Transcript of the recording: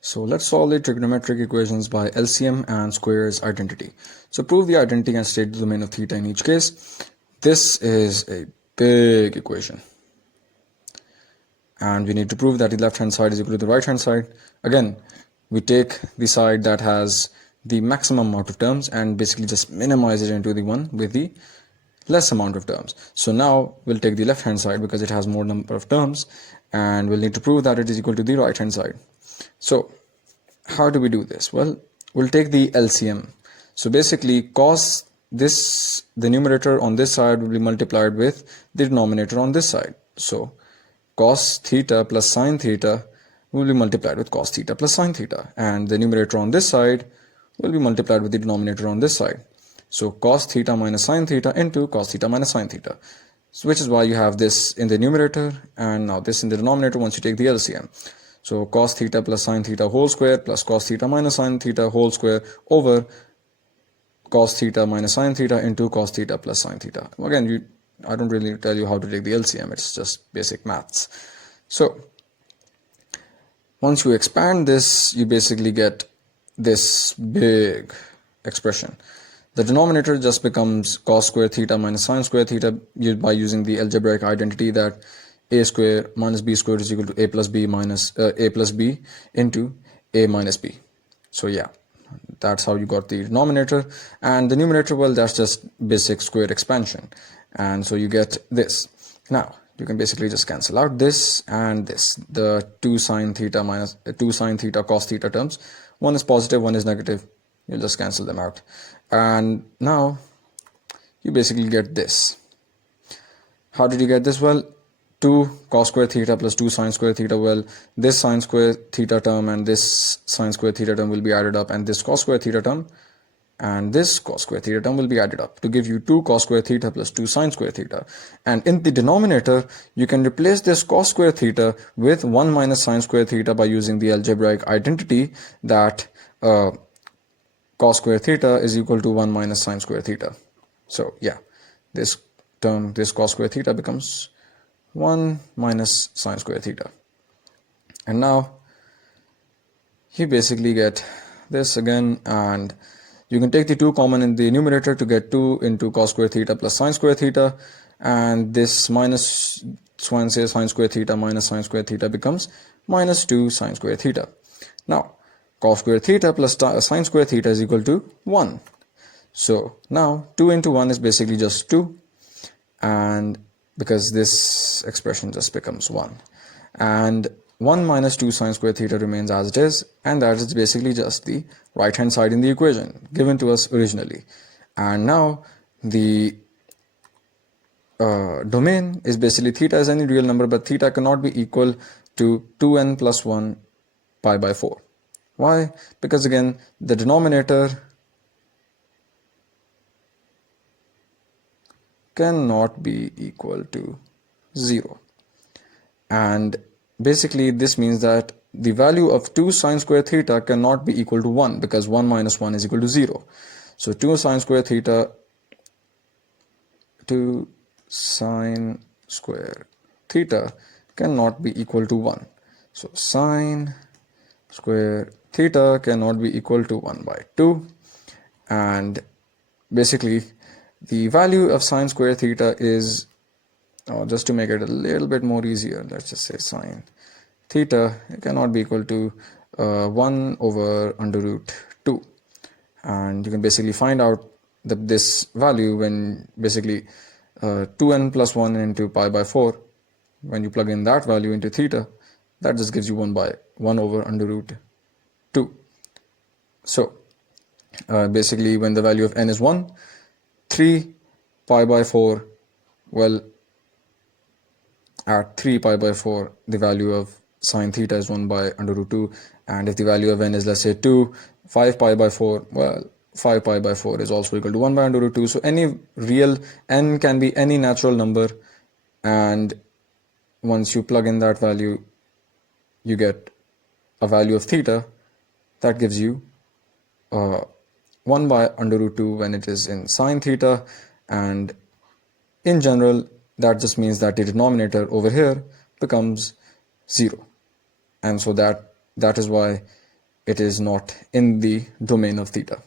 So let's solve the trigonometric equations by LCM and squares identity. So prove the identity and state the domain of theta in each case. This is a big equation. And we need to prove that the left hand side is equal to the right hand side. Again, we take the side that has the maximum amount of terms and basically just minimize it into the one with the less amount of terms. So now we'll take the left hand side because it has more number of terms, and we'll need to prove that it is equal to the right hand side. So how do we do this? Well, we'll take the LCM. So basically cos this, the numerator on this side will be multiplied with the denominator on this side. So cos theta plus sine theta will be multiplied with cos theta plus sine theta, and the numerator on this side will be multiplied with the denominator on this side. So cos theta minus sine theta into cos theta minus sine theta. So which is why you have this in the numerator and now this in the denominator once you take the LCM. So cos theta plus sine theta whole square plus cos theta minus sine theta whole square over cos theta minus sine theta into cos theta plus sine theta. Again, I don't really tell you how to take the LCM, it's just basic maths. So once you expand this, you basically get this big expression. The denominator just becomes cos square theta minus sine square theta by using the algebraic identity that a square minus b squared is equal to a plus b minus a plus b into a minus b. So yeah, that's how you got the denominator, and the numerator, well, that's just basic square expansion, and so you get this. Now you can basically just cancel out this and this, the 2 sine theta minus 2 sine theta cos theta terms. One is positive, one is negative. You'll just cancel them out, and now you basically get this. How did you get this? Well, 2 cos square theta plus 2 sine square theta. Well, this sine square theta term and this sine square theta term will be added up, and this cos square theta term and this cos square theta term will be added up to give you 2 cos square theta plus 2 sine square theta. And in the denominator, you can replace this cos square theta with 1 minus sine square theta by using the algebraic identity that cos square theta is equal to 1 minus sine square theta. So yeah, this term, this cos square theta becomes 1 minus sine square theta. And now you basically get this again, and you can take the 2 common in the numerator to get 2 into cos square theta plus sine square theta, and this minus sine square theta minus sine square theta becomes minus 2 sine square theta. Now cos square theta plus sine square theta is equal to 1. So now 2 into 1 is basically just 2, and because this expression just becomes 1, and 1 minus 2 sine square theta remains as it is, and that is basically just the right hand side in the equation given to us originally. And now the domain is basically theta is any real number, but theta cannot be equal to 2n plus 1 pi by 4. Why? Because again, the denominator cannot be equal to 0, and basically this means that the value of 2 sine square theta cannot be equal to 1 because 1 minus 1 is equal to 0. So 2 sine square theta cannot be equal to 1. So sine square theta cannot be equal to 1 by 2, and basically the value of sine square theta is, just to make it a little bit more easier, let's just say sine theta cannot be equal to 1 over under root 2, and you can basically find out this value when basically 2n plus 1 into pi by 4, when you plug in that value into theta, that just gives you 1 over under root 2. So basically when the value of n is 1, 3 pi by 4, well, at 3 pi by 4 the value of sine theta is 1 by under root 2, and if the value of n is, let's say, 2, 5 pi by 4, well, 5 pi by 4 is also equal to 1 by under root 2. So any real n can be any natural number, and once you plug in that value, you get a value of theta that gives you 1 by under root 2 when it is in sine theta, and in general that just means that the denominator over here becomes 0, and so that is why it is not in the domain of theta.